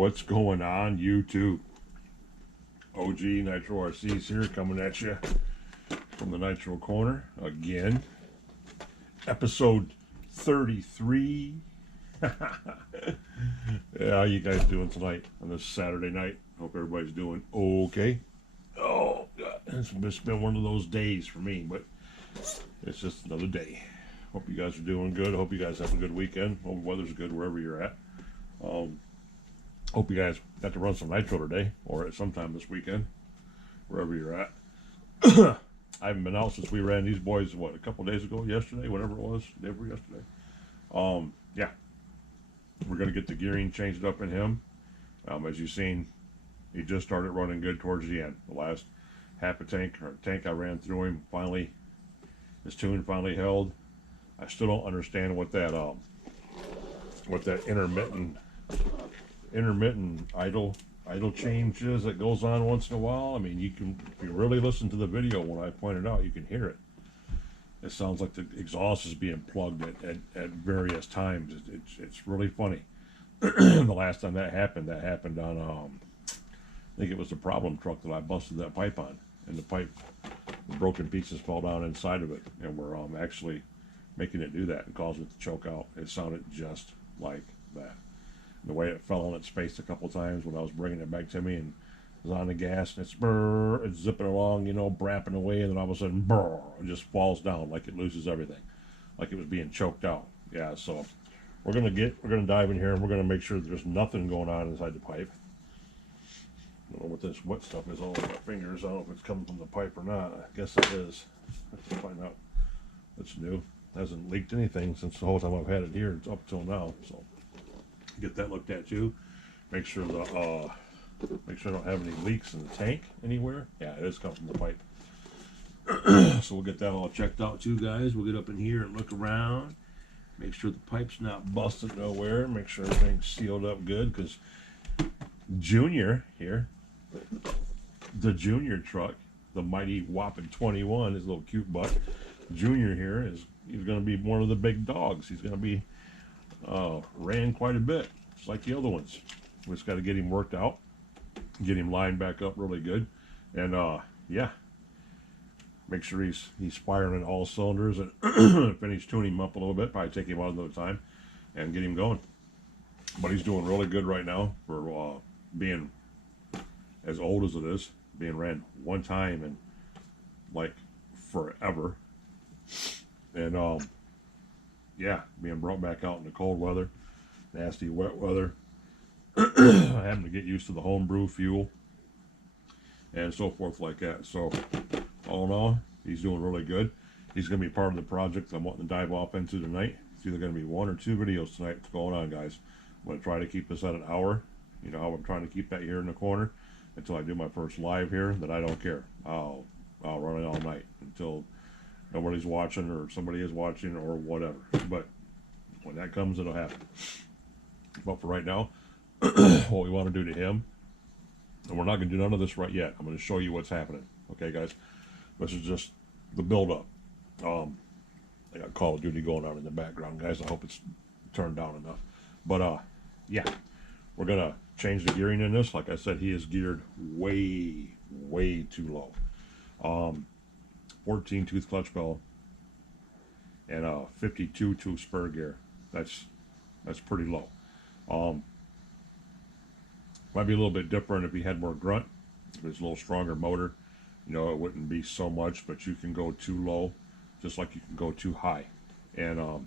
What's going on, YouTube? OG Nitro RC's here, coming at you from the Nitro Corner again. Episode 33. Yeah, how you guys doing tonight on this Saturday night? Hope everybody's doing okay. Oh, God, it's been one of those days for me, but it's just another day. Hope you guys are doing good. Hope you guys have a good weekend. Hope the weather's good wherever you're at. Hope you guys got to run some Nitro today or at sometime this weekend, wherever you're at. I haven't been out since we ran these boys, what, a couple days ago, yesterday, whatever it was, day before yesterday. Yeah, we're going to get the gearing changed up in him. As you've seen, he just started running good towards the end. The last half a tank, or tank I ran through him, finally, his tune finally held. I still don't understand what that intermittent idle change is that goes on once in a while. I mean, you can, if you really listen to the video when I pointed out, you can hear it. It sounds like the exhaust is being plugged at various times. It's really funny. The last time that happened on I think it was the problem truck that I busted that pipe on, and the broken pieces fell down inside of it, and we're actually making it do that and causing it to choke out. It sounded just like that. The way it fell on its face a couple times when I was bringing it back to me, and it was on the gas, and it's zipping along, you know, brapping away, and then all of a sudden, it just falls down like it loses everything, like it was being choked out. Yeah, so we're gonna dive in here, and we're gonna make sure that there's nothing going on inside the pipe. I don't know what this wet stuff is all over my fingers. I don't know if it's coming from the pipe or not. I guess it is. Let's find out. It's new. Hasn't leaked anything since the whole time I've had it here. It's up till now, so get that looked at too. Make sure I don't have any leaks in the tank anywhere. Yeah, it is coming from the pipe. So we'll get that all checked out too, guys. We'll get up in here and look around. Make sure the pipe's not busted nowhere. Make sure everything's sealed up good, because Junior here, the Junior truck, the mighty whopping 21, his little cute butt, Junior here he's going to be one of the big dogs. He's going to be ran quite a bit, just like the other ones. We just got to get him worked out, get him lined back up really good, and yeah, make sure he's firing in all cylinders, and finish tuning him up a little bit. Probably take him out another time and get him going. But he's doing really good right now for being as old as it is, being ran one time in like forever, and yeah, being brought back out in the cold weather, nasty wet weather, having to get used to the homebrew fuel and so forth like that. So all in all, he's doing really good. He's going to be part of the project I'm wanting to dive off into tonight. It's either going to be one or two videos tonight. What's going on, guys? I'm going to try to keep this at an hour. You know how I'm trying to keep that here in the corner until I do my first live here. That I don't care. I'll run it all night until nobody's watching, or somebody is watching, or whatever. But when that comes, it'll happen. But for right now, what we want to do to him, and we're not going to do none of this right yet. I'm going to show you what's happening. Okay, guys? This is just the build-up. I got Call of Duty going on in the background, guys. I hope it's turned down enough. But yeah, we're going to change the gearing in this. Like I said, he is geared way, way too low. 14 tooth clutch bell and a 52 tooth spur gear. That's pretty low. Might be a little bit different if he had more grunt. If it's a little stronger motor, you know, it wouldn't be so much, but you can go too low just like you can go too high. And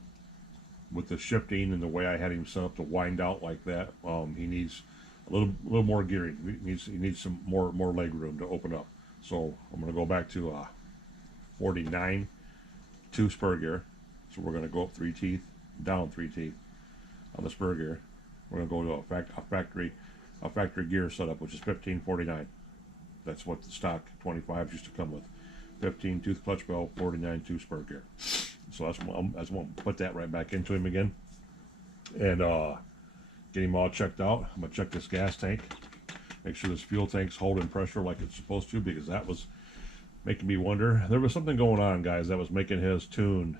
with the shifting and the way I had him set up to wind out like that, he needs a little more gearing. He needs some more leg room to open up. So I'm going to go back to 49 2 spur gear. So we're going to go up 3 teeth, down 3 teeth on the spur gear. We're going to go to a factory gear setup, which is 1549. That's what the stock 25s used to come with. 15 tooth clutch bell, 49 2 spur gear. So that's one. Put that right back into him again, and get him all checked out. I'm gonna check this gas tank, make sure this fuel tank's holding pressure like it's supposed to, because that was making me wonder. There was something going on, guys, that was making his tune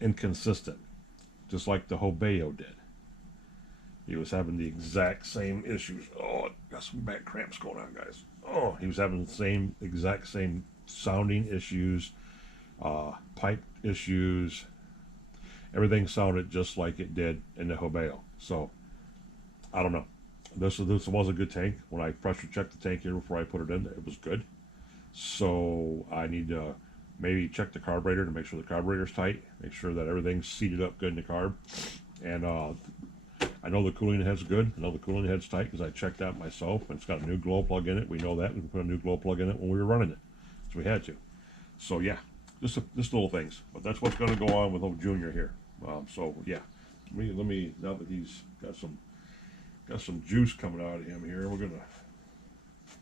inconsistent, just like the Hobeo did. He was having the exact same issues. Oh, got some back cramps going on, guys. Oh, he was having the exact same sounding issues, pipe issues. Everything sounded just like it did in the Hobeo. So, I don't know. This was a good tank. When I pressure checked the tank here before I put it in, it was good. So, I need to maybe check the carburetor to make sure the carburetor's tight, make sure that everything's seated up good in the carb. And I know the cooling head's good. I know the cooling head's tight because I checked that myself. It's got a new glow plug in it. We know that. We put a new glow plug in it when we were running it. So we had to. So yeah, just little things. But that's what's going to go on with old Junior here. So yeah, let me now that he's got some juice coming out of him here, we're going to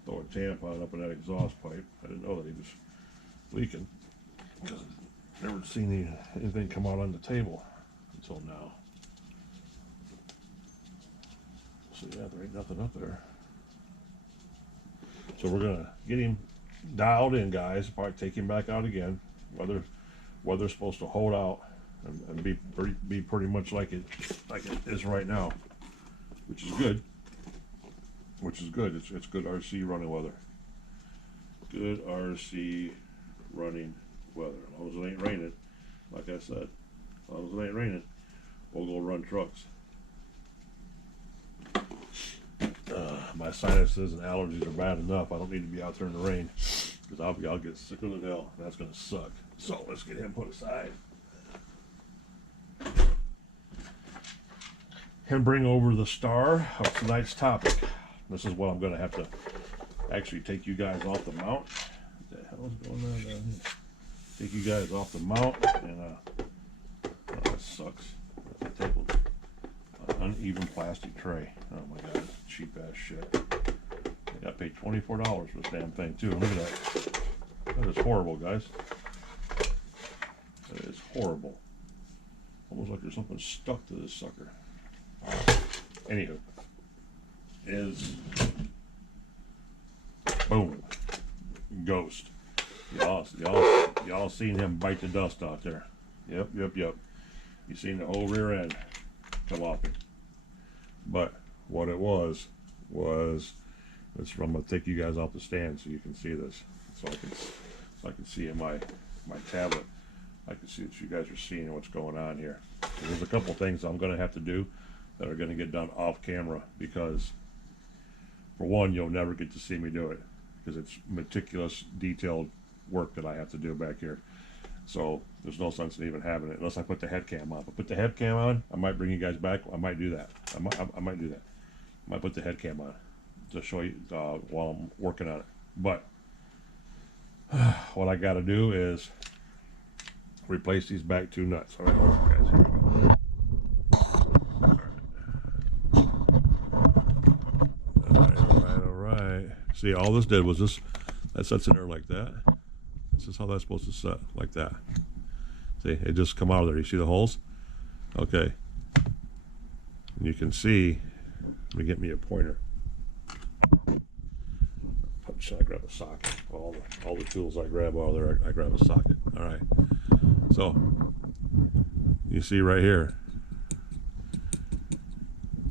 throw a tampon up in that exhaust pipe. I didn't know that he was leaking because I've never seen anything come out on the table until now. So yeah, there ain't nothing up there. So we're gonna get him dialed in, guys. Probably take him back out again. Weather's supposed to hold out and be pretty much like it is right now, which is good. It's good RC running weather. Good RC running weather. As long as it ain't raining, like I said, as long as it ain't raining, we'll go run trucks. My sinuses and allergies are bad enough. I don't need to be out there in the rain because I'll get sicker than hell. That's gonna suck. So let's get him put aside and bring over the star of tonight's topic. This is what I'm gonna have to actually take you guys off the mount. What the hell is going on down here? Take you guys off the mount and oh, that sucks. The table. Uneven plastic tray. Oh my god, it's cheap ass shit. I got paid $24 for this damn thing too. Look at that. That is horrible, guys. That is horrible. Almost like there's something stuck to this sucker. Anywho, boom, ghost. Y'all seen him bite the dust out there? Yep. You seen the whole rear end come off him. But what it was this. I'm gonna take you guys off the stand so you can see this. So I can see in my tablet. I can see that you guys are seeing what's going on here. So there's a couple things I'm gonna have to do that are gonna get done off camera because, for one, you'll never get to see me do it because it's meticulous, detailed work that I have to do back here. So there's no sense in even having it unless I put the head cam on. If I put the head cam on, I might bring you guys back. I might do that. I might do that. I might put the head cam on to show you while I'm working on it. But what I got to do is replace these back two nuts. All right, guys, here we go. All right. See, all this did was that sets in there like that. This is how that's supposed to set, like that. See, it just come out of there. You see the holes? Okay. And you can see, let me get me a pointer. Should I grab a socket? All the tools I grab out of there, I grab a socket. All right. So, you see right here.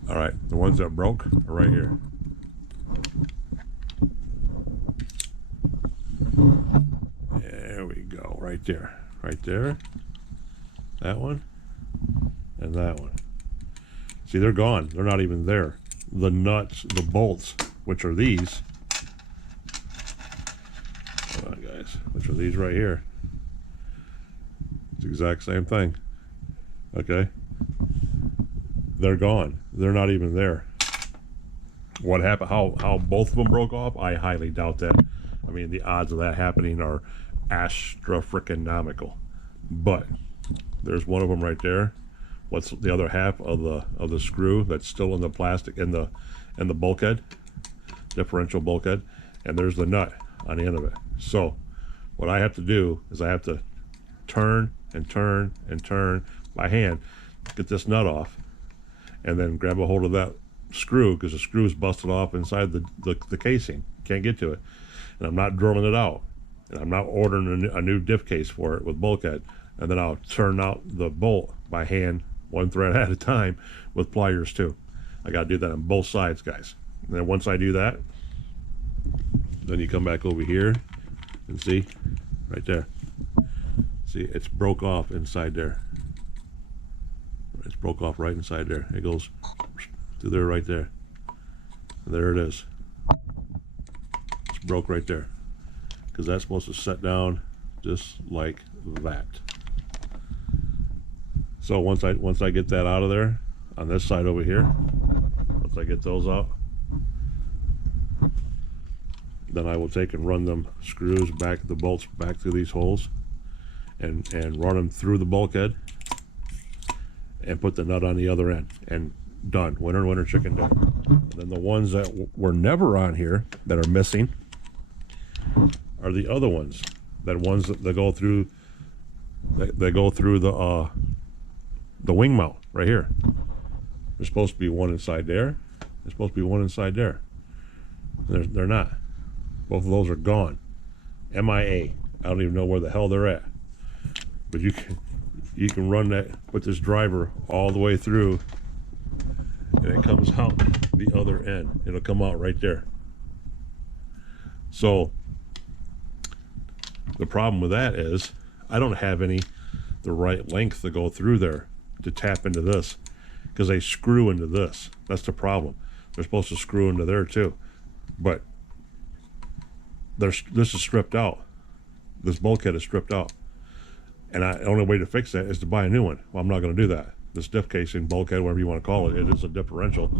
All right, the ones that broke are right here. There we go, right there. That one and that one. See, they're gone. They're not even there. The nuts, the bolts, which are these. Hold on, guys. Which are these right here. It's the exact same thing. Okay. They're gone. They're not even there. What happened? How both of them broke off? I highly doubt that. I mean, the odds of that happening are astronomical. But there's one of them right there. What's the other half of the screw that's still in the plastic in the bulkhead, differential bulkhead, and there's the nut on the end of it. So what I have to do is I have to turn and turn and turn by hand, get this nut off, and then grab a hold of that screw because the screw is busted off inside the casing. Can't get to it, and I'm not drilling it out, and I'm not ordering a new diff case for it with bulkhead, and then I'll turn out the bolt by hand, one thread at a time, with pliers too. I got to do that on both sides, guys. And then once I do that, then you come back over here and see right there. See, it's broke off inside there. It's broke off right inside there. It goes through there right there. And there it is. It's broke right there. Because that's supposed to set down just like that. So once I get that out of there, on this side over here, once I get those out, then I will take and run them screws back, the bolts back through these holes, and run them through the bulkhead, and put the nut on the other end, and done. Winner chicken dinner. And then the ones that were never on here that are missing are the other ones. That ones that go through, that go through the wing mount right here. There's supposed to be one inside there. There's supposed to be one inside there. They're not. Both of those are gone. MIA. I don't even know where the hell they're at. But you can run that, put this driver all the way through, and it comes out the other end. It'll come out right there. So the problem with that is I don't have the right length to go through there to tap into this, because they screw into this. That's the problem. They're supposed to screw into there too, but this is stripped out. This bulkhead is stripped out, and the only way to fix that is to buy a new one. Well, I'm not going to do that. This diff casing, bulkhead, whatever you want to call it, it is a differential,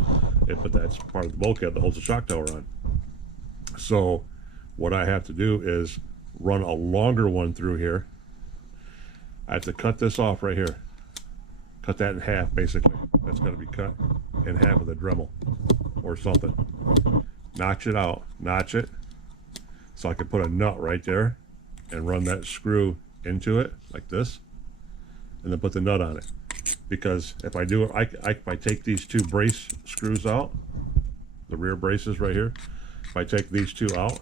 but that's part of the bulkhead that holds the shock tower on. So what I have to do is run a longer one through here. I have to cut this off right here. Cut that in half, basically. That's got to be cut in half with a Dremel or something. Notch it out, notch it, so I can put a nut right there and run that screw into it like this, and then put the nut on it. Because if I do it, if I take these two brace screws out, the rear braces right here, if I take these two out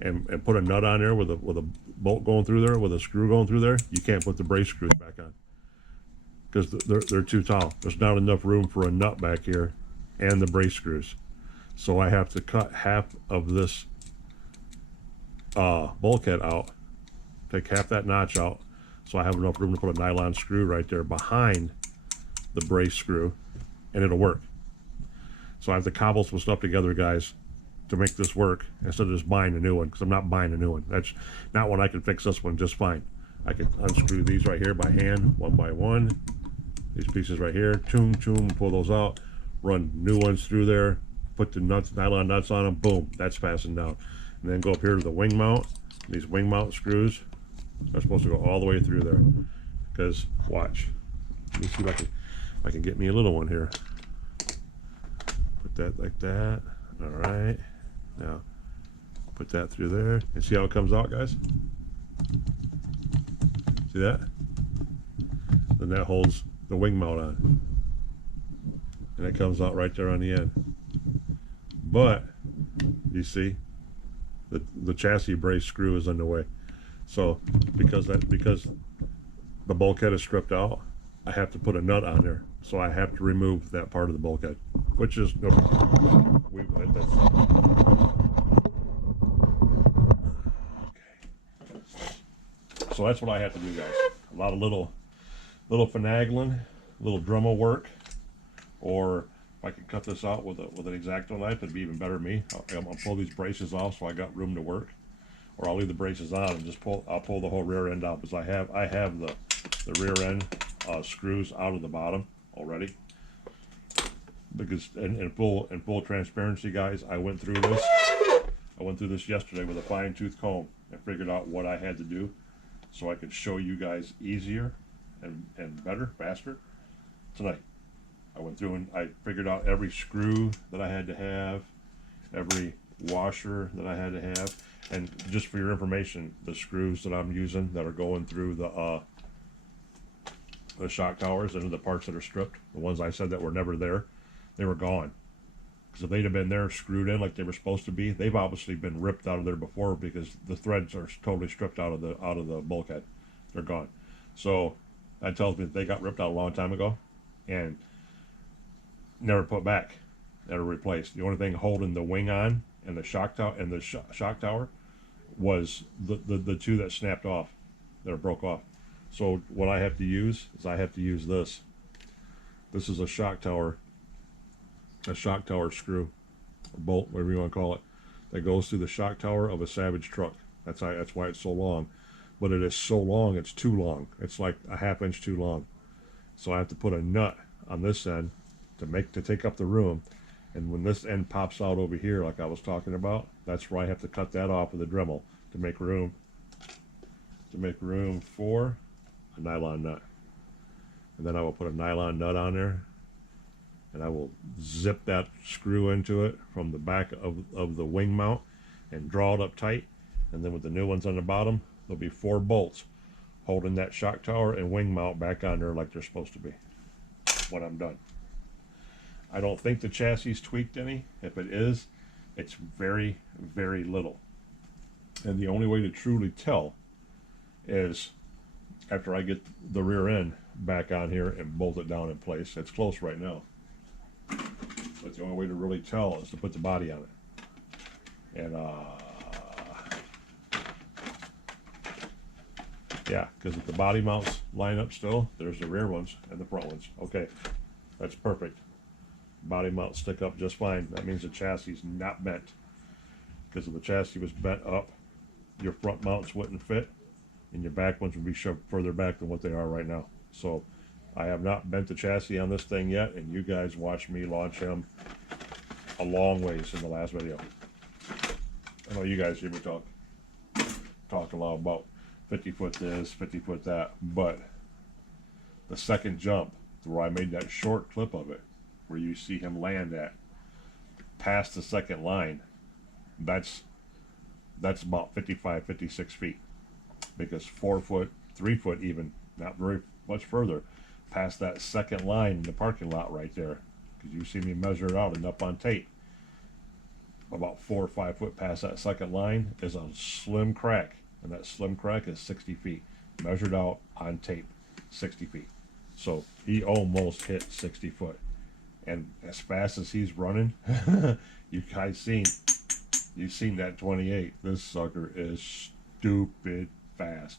and put a nut on there with a bolt going through there, with a screw going through there, you can't put the brace screws back on, because they're too tall. There's not enough room for a nut back here and the brace screws. So I have to cut half of this bulkhead out, take half that notch out, so I have enough room to put a nylon screw right there behind the brace screw, and it'll work. So I have to cobble some stuff together, guys, to make this work, instead of just buying a new one, because I'm not buying a new one. That's not when I can fix this one just fine. I can unscrew these right here by hand, one by one. These pieces right here, pull those out, run new ones through there, put the nuts, nylon nuts on them, boom, that's passing down. And then go up here to the wing mount. These wing mount screws are supposed to go all the way through there. Because, watch. Let me see if I can get me a little one here. Put that like that. All right. Now, put that through there. And see how it comes out, guys? See that? Then that holds the wing mount on. And it comes out right there on the end. But, you see, the chassis brace screw is in the way. So because the bulkhead is stripped out, I have to put a nut on there. So I have to remove that part of the bulkhead, which is no. That's okay. So that's what I have to do, guys. A lot of little finagling, little Dremel work, or if I could cut this out with an X-Acto knife, it'd be even better than me. I'll pull these braces off so I got room to work, or I'll leave the braces on and just I'll pull the whole rear end out, because I have the rear end screws out of the bottom already. Because in full transparency, guys, I went through this yesterday with a fine-tooth comb and figured out what I had to do so I could show you guys easier and better, faster tonight. I went through and I figured out every screw that I had to have, every washer that I had to have, and just for your information, the screws that I'm using that are going through the shock towers and the parts that are stripped, the ones I said that were never there, they were gone. Because if they'd have been there screwed in like they were supposed to be, they've obviously been ripped out of there before, because the threads are totally stripped out of the bulkhead. They're gone. So that tells me that they got ripped out a long time ago. And never put back, never replaced. The only thing holding the wing on and the shock tower shock tower was the two that snapped off, that broke off. So what I have to use is I have to use this. This is a shock tower screw, or bolt, whatever you want to call it, that goes through the shock tower of a Savage truck. That's why it's so long. But it is so long, it's too long. It's like a ½ inch too long. So I have to put a nut on this end to take up the room. And when this end pops out over here, like I was talking about, that's where I have to cut that off with a Dremel to make room for a nylon nut. And then I will put a nylon nut on there, and I will zip that screw into it from the back of the wing mount and draw it up tight. And then with the new ones on the bottom, there'll be 4 bolts holding that shock tower and wing mount back on there like they're supposed to be when I'm done. I don't think the chassis is tweaked any. If it is, it's very, very little. And the only way to truly tell is after I get the rear end back on here and bolt it down in place. It's close right now, but the only way to really tell is to put the body on it. And yeah, because if the body mounts line up still, there's the rear ones and the front ones. Okay, that's perfect. Body mounts stick up just fine. That means the chassis is not bent, because if the chassis was bent up, your front mounts wouldn't fit and your back ones would be shoved further back than what they are right now. So I have not bent the chassis on this thing yet, and you guys watched me launch him a long ways in the last video. I know you guys hear me talk a lot about 50 foot this, 50 foot that, but the second jump, where I made that short clip of it, where you see him land at past the second line, that's about 55, 56 feet, because 4 foot, 3 foot even, not very much further, past that second line in the parking lot right there, because you see me measure it out and up on tape. About 4 or 5 foot past that second line is a slim crack, and that slim crack is 60 feet, measured out on tape, 60 feet. So he almost hit 60 foot. And as fast as he's running, you've seen that 28. This sucker is stupid fast.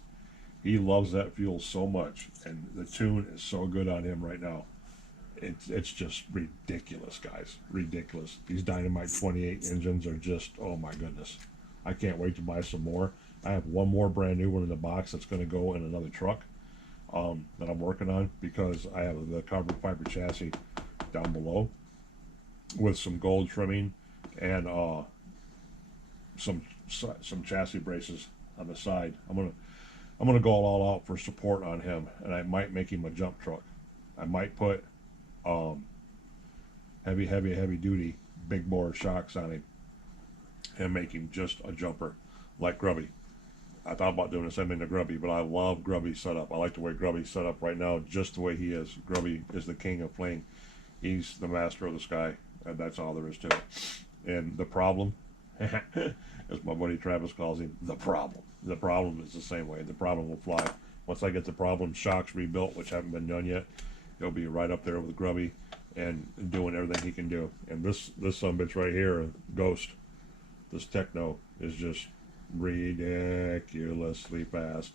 He loves that fuel so much, and the tune is so good on him right now. It's just ridiculous, guys. Ridiculous. These Dynamite 28 engines are just, oh my goodness. I can't wait to buy some more. I have one more brand new one in the box that's going to go in another truck that I'm working on, because I have the carbon fiber chassis down below with some gold trimming and some chassis braces on the side. I'm gonna go all out for support on him, and I might make him a jump truck. I might put heavy duty big bore shocks on him and make him just a jumper like Grubby. I thought about doing the same thing to Grubby, but I love Grubby's setup. I like the way Grubby's set up right now, just the way he is. Grubby is the king of playing. He's the master of the sky, and that's all there is to it. And the problem, as my buddy Travis calls him, the problem. The problem is the same way. The problem will fly. Once I get the problem shocks rebuilt, which haven't been done yet, he'll be right up there with Grubby and doing everything he can do. And this sumbitch right here, Ghost, this Tekno, is just ridiculously fast.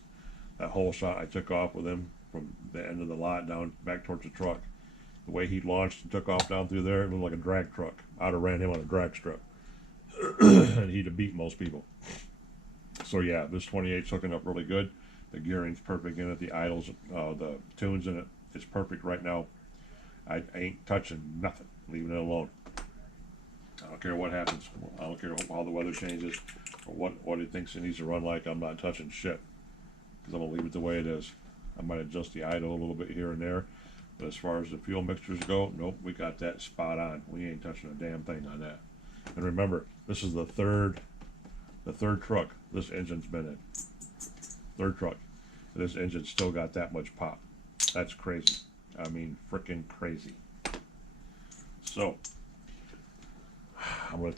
That whole shot I took off with him from the end of the lot down back towards the truck, the way he launched and took off down through there, it looked like a drag truck. I'd have ran him on a drag strip and he'd have beat most people. So yeah, this 28's hooking up really good. The gearing's perfect in it. The idles, the tunes in it, it's perfect right now. I ain't touching nothing, leaving it alone. I don't care what happens. I don't care how the weather changes or what he thinks it needs to run like. I'm not touching shit, because I'm gonna leave it the way it is. I might adjust the idle a little bit here and there, but as far as the fuel mixtures go, nope, we got that spot on. We ain't touching a damn thing on that. And remember, this is the third truck this engine's been in. Third truck. This engine still got that much pop. That's crazy. I mean, freaking crazy. So I'm gonna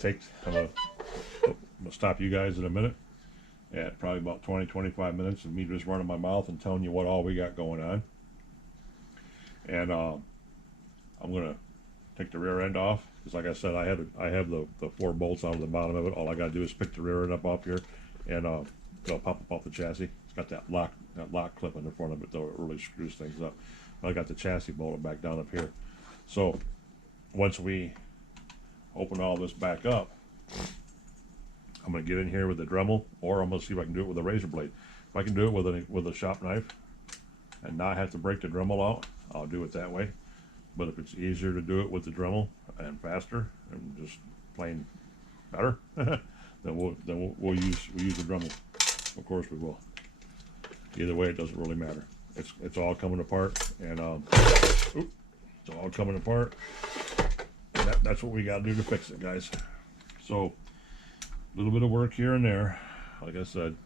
stop you guys in a minute at probably about 20-25 minutes of me just running my mouth and telling you what all we got going on. And I'm gonna take the rear end off, because like I said, I have the 4 bolts out of the bottom of it. All I got to do is pick the rear end up off here, and it'll pop up off the chassis. It's got that lock clip in the front of it, though. It really screws things up. I got the chassis bolted back down up here. So once we open all this back up, I'm going to get in here with the Dremel, or I'm going to see if I can do it with a razor blade. If I can do it with a shop knife and not have to break the Dremel out, I'll do it that way. But if it's easier to do it with the Dremel and faster and just plain better, then we'll use the Dremel. Of course we will. Either way, it doesn't really matter. It's all coming apart, and it's all coming apart. And that's what we got to do to fix it, guys. So a little bit of work here and there. Like I said,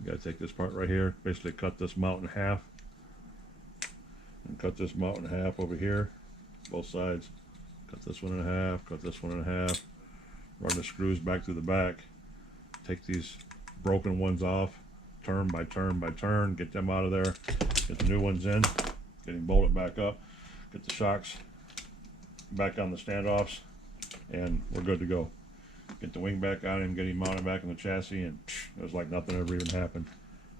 you got to take this part right here, basically cut this mount in half, and cut this mount in half over here, both sides. Cut this one in half, cut this one in half, run the screws back through the back, take these broken ones off, turn by turn by turn, get them out of there, get the new ones in, getting bolted back up, get the shocks back on the standoffs, and we're good to go. Get the wing back on him, get him mounted back in the chassis, and it was like nothing ever even happened.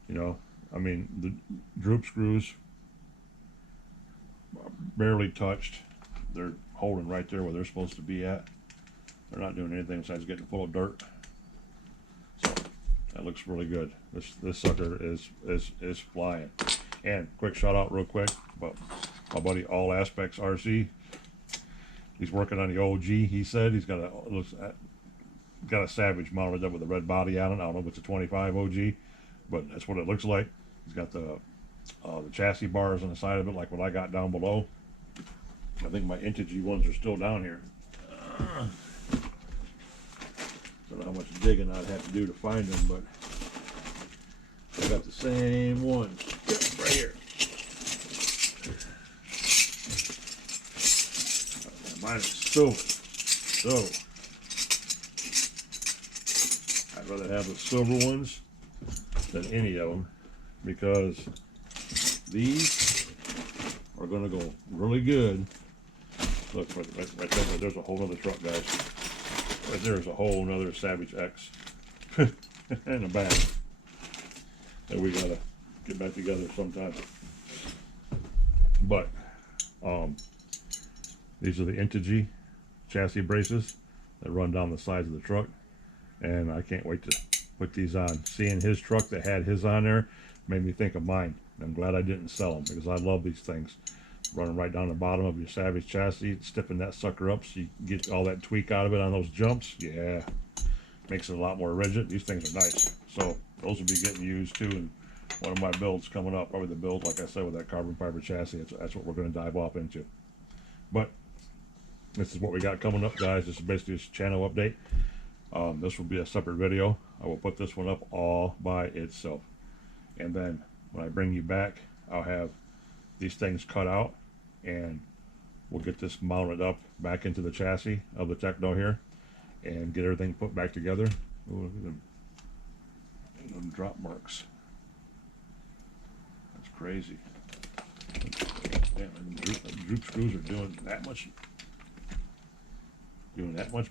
You know, I mean, the droop screws are barely touched. They're holding right there where they're supposed to be at. They're not doing anything besides getting full of dirt. So that looks really good. This sucker is flying. And quick shout out real quick, but my buddy All Aspects RC, he's working on the OG. He said he's got a Savage mounted up with a red body on it. I don't know if it's a 25 OG, but that's what it looks like. He's got the chassis bars on the side of it, like what I got down below. I think my Integy ones are still down here. Don't know how much digging I'd have to do to find them, but I got the same one. Yep, right here. Mine is silver, so I'd rather have the silver ones than any of them, because these are going to go really good. Look, right there, there's a whole other truck, guys. Right there's a whole nother Savage X and a bag that we gotta get back together sometime. But these are the Integy chassis braces that run down the sides of the truck, and I can't wait to put these on. Seeing his truck that had his on there made me think of mine. I'm glad I didn't sell them, because I love these things. Running right down the bottom of your Savage chassis, stiffen that sucker up so you get all that tweak out of it on those jumps. Yeah, makes it a lot more rigid. These things are nice. So those will be getting used too in one of my builds coming up. Probably the build, like I said, with that carbon fiber chassis. That's what we're going to dive off into. But this is what we got coming up, guys. This is basically just a channel update. This will be a separate video. I will put this one up all by itself. And then when I bring you back, I'll have these things cut out, and we'll get this mounted up back into the chassis of the Tekno here and get everything put back together. Ooh, look at them drop marks. That's crazy. Damn, the droop screws are doing that much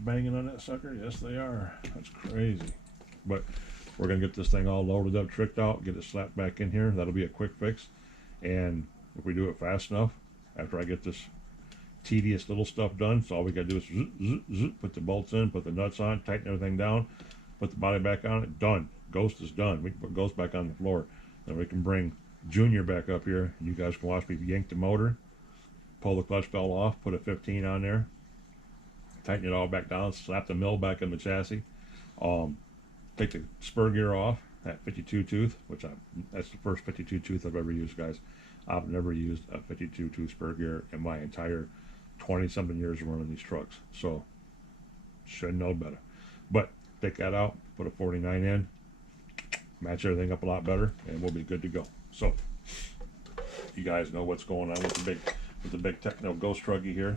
banging on that sucker. Yes, they are. That's crazy. But we're gonna get this thing all loaded up, tricked out, get it slapped back in here. That'll be a quick fix. And if we do it fast enough, after I get this tedious little stuff done, so all we gotta do is zoop, zoop, zoop, put the bolts in, put the nuts on, tighten everything down, put the body back on it, done. Ghost is done. We can put Ghost back on the floor. Then we can bring Junior back up here, and you guys can watch me yank the motor, pull the clutch belt off, put a 15 on there, tighten it all back down, slap the mill back in the chassis, take the spur gear off, that 52 tooth, which that's the first 52 tooth I've ever used, guys. I've never used a 52 tooth spur gear in my entire 20-something years of running these trucks, so should know better. But take that out, put a 49 in, match everything up a lot better, and we'll be good to go. So you guys know what's going on with the big Tekno Ghost Trucky here,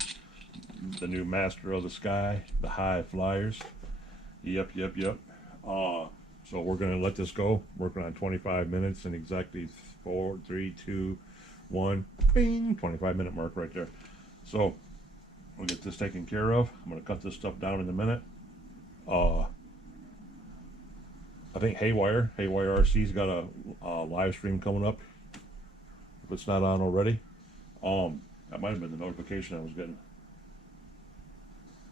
the new master of the sky, the high flyers. Yep. So we're gonna let this go. Working on 25 minutes and exactly 4, 3, 2, 1, bing, 25-minute mark right there. So we'll get this taken care of. I'm going to cut this stuff down in a minute. I think Haywire RC's got a live stream coming up. If it's not on already, that might have been the notification I was getting.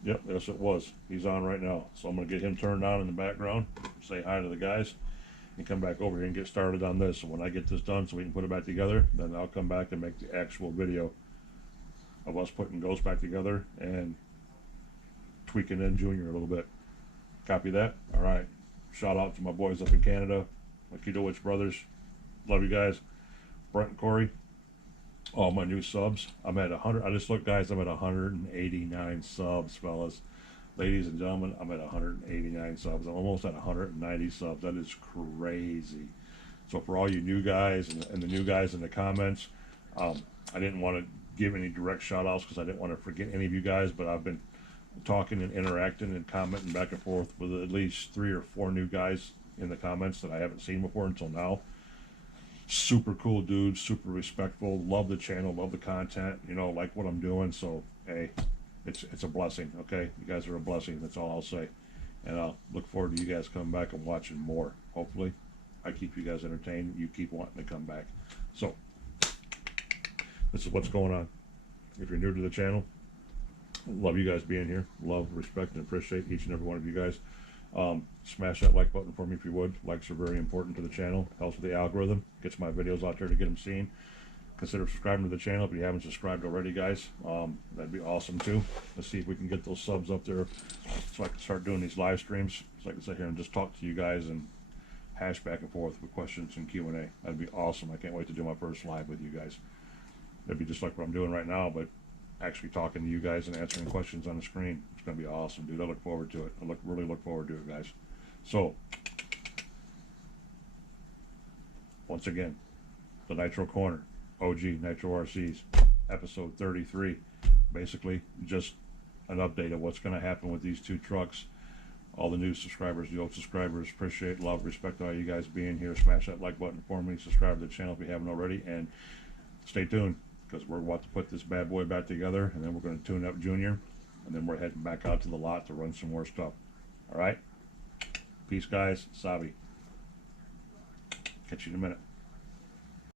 Yep, yes it was. He's on right now, so I'm gonna get him turned on in the background. Say hi to the guys, and come back over here and get started on this. So when I get this done, so we can put it back together, then I'll come back and make the actual video of us putting Ghost back together and tweaking in Junior a little bit. Copy that? All right. Shout out to my boys up in Canada, my Kedowitz brothers. Love you guys. Brent and Corey, all my new subs. I'm at 100. I just looked, guys. I'm at 189 subs, fellas. Ladies and gentlemen, I'm at 189 subs. I'm almost at 190 subs. That is crazy. So for all you new guys and the new guys in the comments, I didn't want to give any direct shout outs because I didn't want to forget any of you guys, but I've been talking and interacting and commenting back and forth with at least 3 or 4 new guys in the comments that I haven't seen before until now. Super cool dudes, super respectful, love the channel, love the content, you know, like what I'm doing. So hey, it's a blessing. Okay, you guys are a blessing. That's all I'll say, and I'll look forward to you guys coming back and watching more. Hopefully I keep you guys entertained, you keep wanting to come back. So this is what's going on. If you're new to the channel, love you guys being here. Love, respect, and appreciate each and every one of you guys. Smash that like button for me if you would. Likes are very important to the channel. Helps with the algorithm. Gets my videos out there to get them seen. Consider subscribing to the channel if you haven't subscribed already, guys. That'd be awesome too. Let's see if we can get those subs up there so I can start doing these live streams. So I can sit here and just talk to you guys and hash back and forth with questions and Q&A. That'd be awesome. I can't wait to do my first live with you guys. It'd be just like what I'm doing right now, but actually talking to you guys and answering questions on the screen. It's gonna be awesome, dude. I look forward to it. Really look forward to it, guys. So once again, the Nitro Corner, OG Nitro RCs, episode 33. Basically just an update of what's gonna happen with these 2 trucks. All the new subscribers, the old subscribers, appreciate, love, respect all you guys being here. Smash that like button for me. Subscribe to the channel if you haven't already, and stay tuned, because we're about to put this bad boy back together, and then we're going to tune up Junior, and then we're heading back out to the lot to run some more stuff. All right? Peace, guys. Sabi. Catch you in a minute.